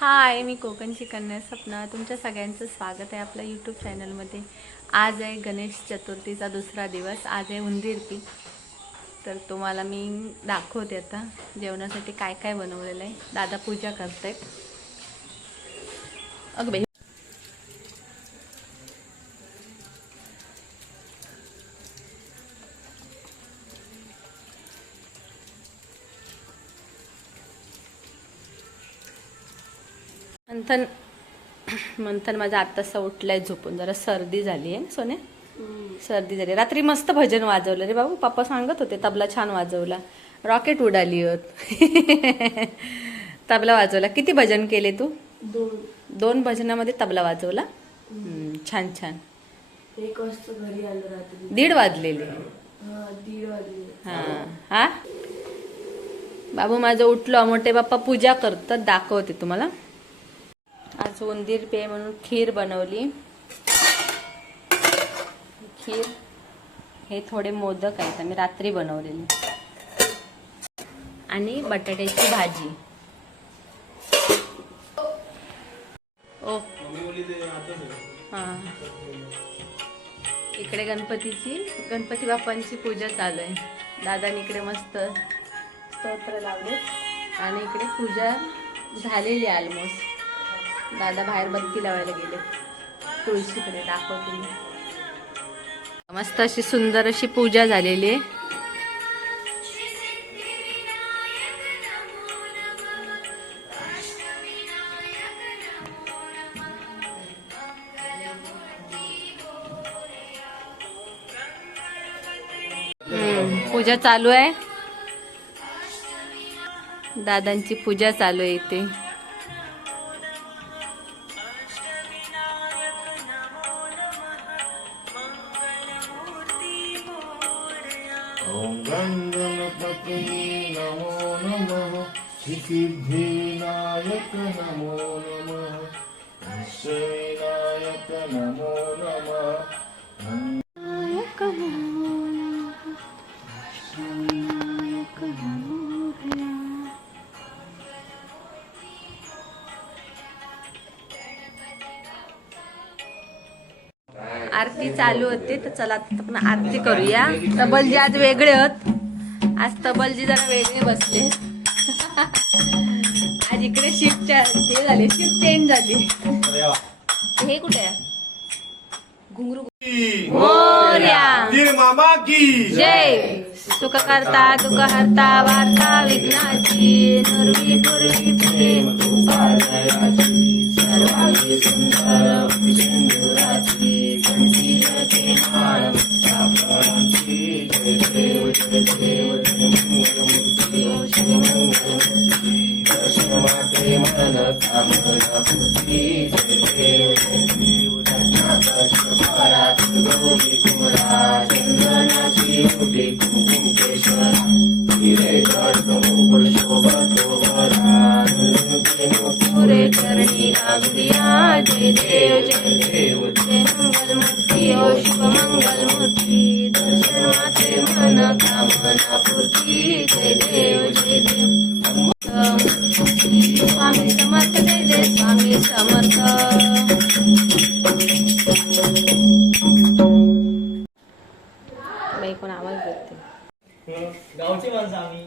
हाय मी कोकणची कन्या सपना. तुमच्या सगळ्यांचं स्वागत आहे आपल्या यूट्यूब चॅनलमध्ये आज आहे गणेश चतुर्थीचा दुसरा दिवस. आज आहे उंदीरपी तर तुम्हाला मी दाखवते आता जेवणासाठी काय काय बनवलेलं आहे. दादा पूजा करतायत. अगं मंथन मंथन माझा आत्तासा उठलाय झोपून. जरा सर्दी झाली आहे सोने? सर्दी झाली रात्री मस्त भजन वाजवलं. रे बाबू पप्पा सांगत होते तबला छान वाजवला. रॉकेट उडाली होत. तबला वाजवला. किती भजन केले तू? दोन. दोन भजनामध्ये तबला वाजवला? छान छान. एक वाजता घरी आलो रात्री. दीड वाजलेले. हा. हा? बाबू माझं उठलो. मोठे बाप्पा पूजा करतात दाखवते तुम्हाला. आज उंदीर पे म्हणून खीर बनवली. खीर हे थोडे मोदक आहेत आम्ही रात्री बनवलेले. आणि बटाट्याची भाजी. ओ. हा. इकडे गणपतीची गणपती बाप्पांची पूजा चालू आहे. दादाने इकडे मस्त स्तोत्र लावले. आणि इकडे पूजा झालेली ऑलमोस्ट दादा बाहेर बत्ती लावायला गेले. तुळशीकडे दाखवते मी मस्त अशी सुंदर अशी पूजा झालेली आहे. पूजा चालू आहे. दादांची पूजा चालू आहे इथे. ॐ गणपते नमो नमः सिद्धिविनायक नमो नमः विनायक नमो नमः आरती चालू होते तर चला आपण आरती करूया. तबलजी आज वेगळे होत. आज तबलजी जरा वेगळे बसले. आज इकडे शिफ्ट हे झाले. शिफ्ट चेंज झाली. हे कुठे घुंगरू मामा की. जय. सुख करता दुःख हरता वार्ता विघ्नाची नुरवी पूर्वी प्रेम सर्वांगी सुंदर दर्शन माते मन कामना देव गौरी कुमरा चंदनाची हिरे पुरे चरणी लागुया जय देव जय देव जय मंगलमूर्ती ओ मंगल मूर्ती दर्शन माते मन कामना पूर्ती जय देव. गावची माणसं आम्ही.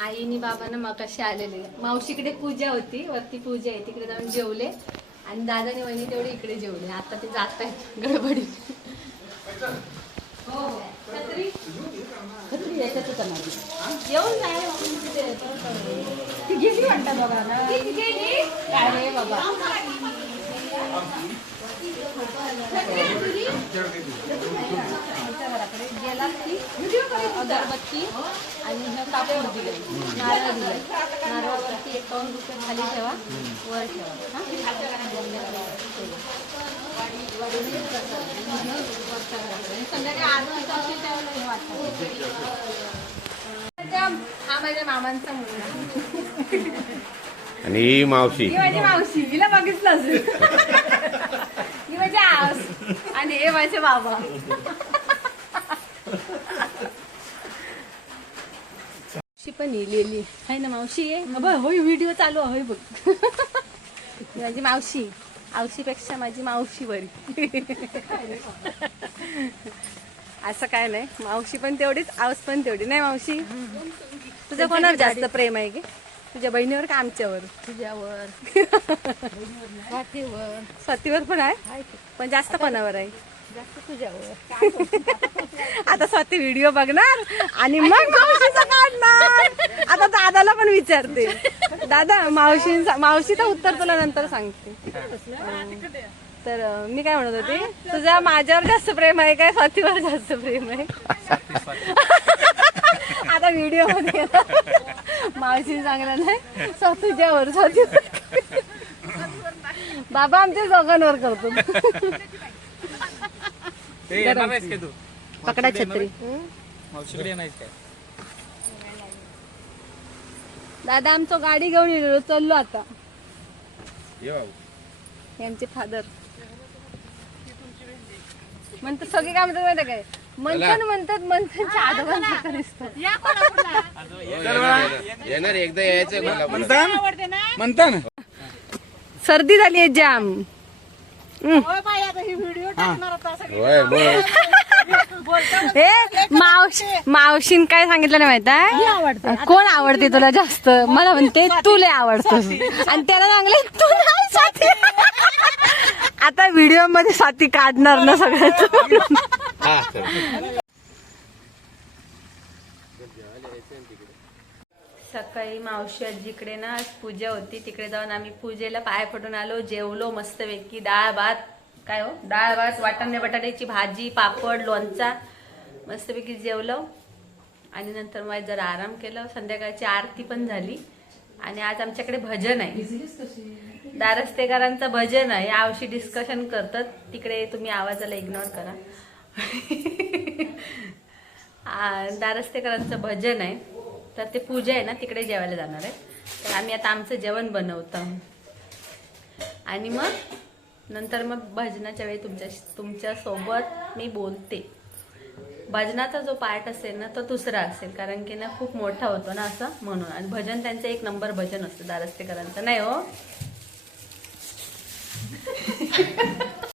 आईनी बाबांना मग कसे आलेले. मावशीकडे पूजा होती वरती पूजा आहे. तिकडे जाऊन जेवले. आणि दादाने वहिनी तेवढे इकडे जेवले. आता ते जात आहेत गडबडीत. छत्री? माझी. येऊन नाही गेली ना. काय रे बाबा. घराकडे गेला की अगरबत्ती आणि हे कापूर दिले नारळ दिले नारळावरती एकावन्न रुपये खाली ठेवा वर ठेवा संध्याकाळी आठ वाजता असेल त्यावेळेला हे माझ्या मामांचा मुलगा आणि ही मावशी. ही माझी मावशी हिला बघितलं असेल. ही माझी आस आणि हे माझे बाबा. पण लिहिलेली आहे ना मावशी? आहे बघ होय व्हिडिओ चालू आहे बघ. माझी मावशी. मावशीपेक्षा माझी मावशी बरी. असं काय नाही. मावशी पण तेवढीच आऊस पण तेवढी. नाही मावशी? तुझं कोणावर जास्त प्रेम आहे की तुझ्या बहिणीवर का आमच्यावर? तुझ्यावर. स्वातीवर पण आहे? पण जास्त कोणावर आहे? आता स्वाती व्हिडिओ बघणार आणि मग मावशीचा काढणार. आता दादाला पण विचारते. दादा मावशी मावशीचं उत्तर तुला नंतर सांगते. तर मी काय म्हणत होते तुझ्या माझ्यावर जास्त प्रेम आहे काय स्वातीवर जास्त प्रेम आहे? आता व्हिडिओमध्ये मावशी सांगणार नाही. स्वा तुझ्यावर स्वातीवर बाबा आमच्या दोघांवर करतो. येणार आहेस काय तू? पकडा छत्री मावशीकडे येणार आहेस काय? दादा आमचं गाडी घेऊन येलो चाललो आता. ये बाबू. आमचे फादर. म्हणतात सगळे काय म्हणतात माहिती काय? मंथन म्हणतात मंथनच्या आजोबांसारखं दिसतं. येणार एकदा यायचं कोल्हापूर म्हणता म्हणता ना? सर्दी झाली आहे जाम. होय हे मावशी मावशीन काय सांगितलं नाही माहीत आहे कोण आवडते तुला जास्त? मला म्हणते तुला आवडतोस आणि त्याला सांगले तू नाही साथी आता व्हिडिओमध्ये साथी काढणार ना सगळ्यात हा. सकाळी मावशी आजीकडे ना आज पूजा होती तिकडे जाऊन आम्ही पूजेला पाय पडून आलो जेवलो मस्तपैकी. डाळ भात काय हो? डाळ भात वाटाणे बटाट्याची भाजी पापड लोणचा मस्तपैकी जेवलो. आणि नंतर मग जरा आराम केला. संध्याकाळची आरती पण झाली. आणि आज आमच्याकडे भजन आहे. दारस्तेकरांचं भजन आहे. यावर्षी डिस्कशन करतात. तिकडे तुम्ही आवाजाला इग्नोर करा. दारस्तेकरांचं भजन आहे. तर ते पूजा आहे ना तिकडे जेवायला जाणार आहे. तर आम्ही आता आमचं जेवण बनवतो. आणि मग नंतर मग भजनाच्या वेळी तुमच्या तुमच्यासोबत मी बोलते. भजनाचा जो पार्ट असेल ना तो दुसरा असेल कारण की ना खूप मोठा होतो ना असं म्हणून. आणि भजन त्यांचं एक नंबर भजन असतं दारस्तेकरांचं नाही हो?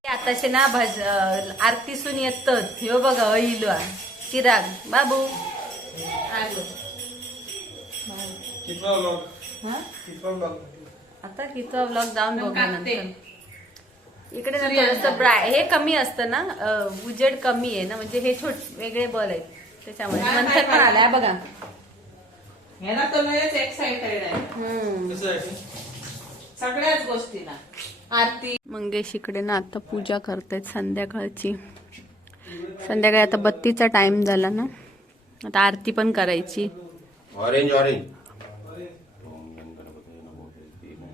ते आताशे ना भज आरतीसून येतात ह्यो बघा इलो चिराग. बाबू. आलो. हा? आता कितवा ब्लॉग जाऊन बघू नंतर. इकडे ना थोडस ब्राय हे कमी असतं ना उजेड कमी आहे ना म्हणजे हे छोट वेगळे बल आहेत. त्याच्यामुळे. नंतर पण आलाय बघा. ह्याला तर लयच एक्साइटेड आहे. हम्म. सगळ्याच गोष्टीला आरती. मंगेश इकडे ना आता पूजा करतायत संध्याकाळची. संध्याकाळी आता बत्तीचा टाइम झाला ना. आता आरती पण करायची. ऑरेंज ऑरेंज ओम गण गणपती नमो देवी नमो.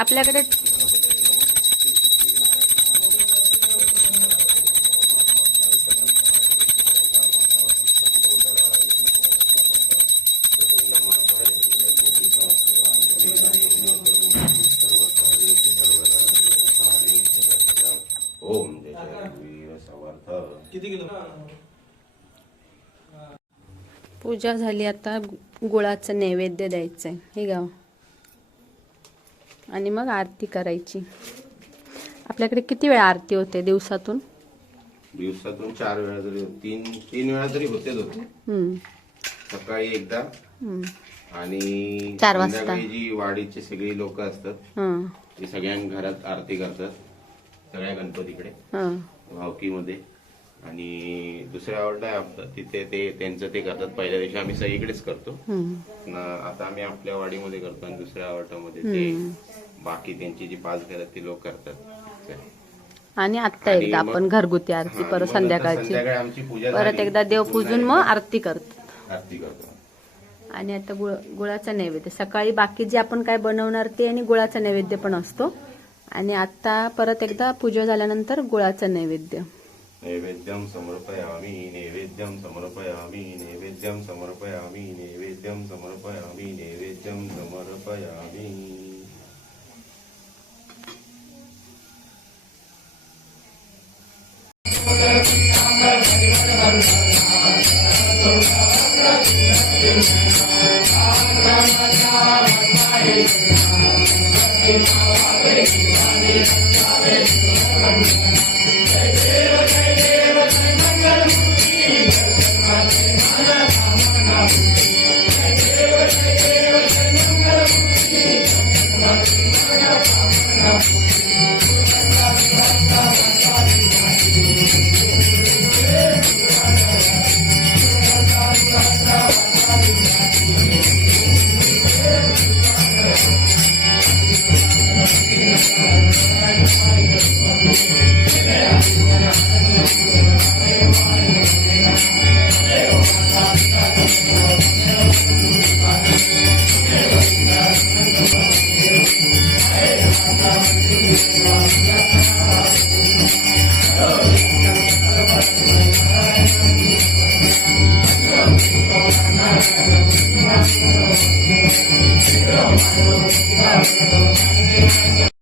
आपल्याकडे ओम जय जय वीर समर्थ किती किलो? पूजा झाली आता गुळाचं नैवेद्य द्यायचंय. हे गाव आणि मग आरती करायची. आपल्याकडे किती वेळा आरती होते दिवसातून? दिवसातून चार वेळा तरी होत- तीन तीन वेळा तरी होतेच होते हम्म, सकाळी एकदा. हम्म, आणि चार वाजता. संध्याकाळी जी वाडीची सगळी लोक असतात हं, ती सगळ्या घरात आरती करतात. सगळ्या गणपतीकडे हं. भावकीमध्ये आणि दुसऱ्या आवडता आपलं तिथे ते त्यांचं ते करतात. पहिल्या दिवशी आम्ही सगळीकडेच करतो. आता आम्ही आपल्या वाडीमध्ये करतो आणि दुसऱ्या आवटामध्ये ते बाकी त्यांची जी पाच घरात ती लोक करतात. आणि आणि एकदा आपण घरगुती आरती परत आता संध्याकाळची. परत. एकदा देव पूजून मग आरती करतात आरती करतो. आणि आता गुळ गुळाचा नैवेद्य. सकाळी बाकी जे आपण काय बनवणार ते आणि गुळाचा नैवेद्य पण असतो. आणि आता परत एकदा पूजा झाल्यानंतर गुळाचं नैवेद्य naivedyam समर्पयामी naivedyam समर्पयामी naivedyam समर्पयामी naivedyam समर्पयामी naivedyam समर्पयामी Thank. i'm gonna you. Yeah.